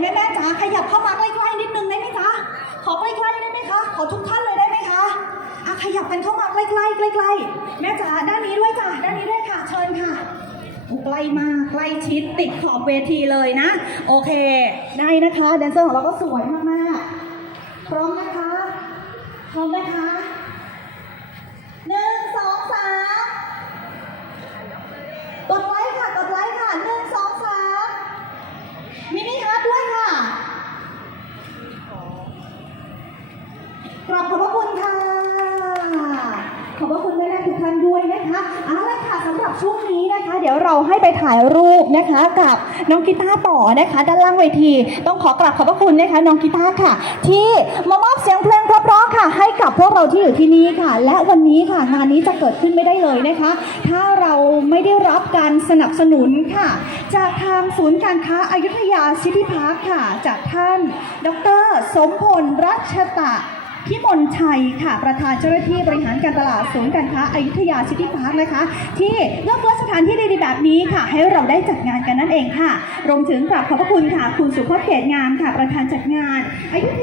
แม่แม่จ๋าขยับเข้ามาใกล้ๆนิดนึงได้ไหมจ๊ะขอใกล้ๆได้ไหมคะ ขอทุกท่านเลยได้ไหมคะอะขยับกันเข้ามาใกล้ๆใกล้ๆแม่จ๋าด้านนี้ด้วยจ้ะด้านนี้ด้วยค่ะ เชิญค่ะใกล้มากใกล้ชิดติดขอบเวทีเลยนะ โอเค ได้นะคะแดนเซอร์ของเราก็สวยมากๆพร้อมนะคะพร้อมนะคะหนึ่งสองสามกดไลค์ค่ะ กดไลค์ค่ะหนึ่งสองสามมินิฮาร์ดด้วยค่ะ กราบขอบพระคุณค่ะ ขอบพระคุณแม่ๆทุกท่านด้วยนะคะเอาละค่ะสำหรับช่วงนี้นะคะ เดี๋ยวเราให้ไปถ่ายรูปนะคะ กับน้องกีตาร์ต่อนะคะ ด้านล่างเวที ต้องขอกราบขอบพระคุณนะคะ น้องกีตาร์ค่ะ ที่มามอบเสียงเพลงเพราะๆค่ะ ให้กับพวกเราที่อยู่ที่นี่ค่ะ และวันนี้ค่ะงานนี้จะเกิดขึ้นไม่ได้เลยนะคะ ถ้าเราไม่ได้รับการสนับสนุนค่ะ จากทางศูนย์การค้าอายุทยาซิตี้พาร์คค่ะ จากท่าน ดร สมพลรัชตะ พี่มนชัยค่ะ ประธานเจ้าหน้าที่บริหารการตลาดศูนย์การค้าอายุทยาซิตี้พาร์คนะคะ ที่เลือกเพื่อสถานที่ดีๆแบบนี้ค่ะ ให้เราได้จัดงานกันนั่นเองค่ะ รวมถึงกราบขอบพระคุณค่ะ คุณสุพจน์เกตงามค่ะ ประธานจัดงานอายุทยา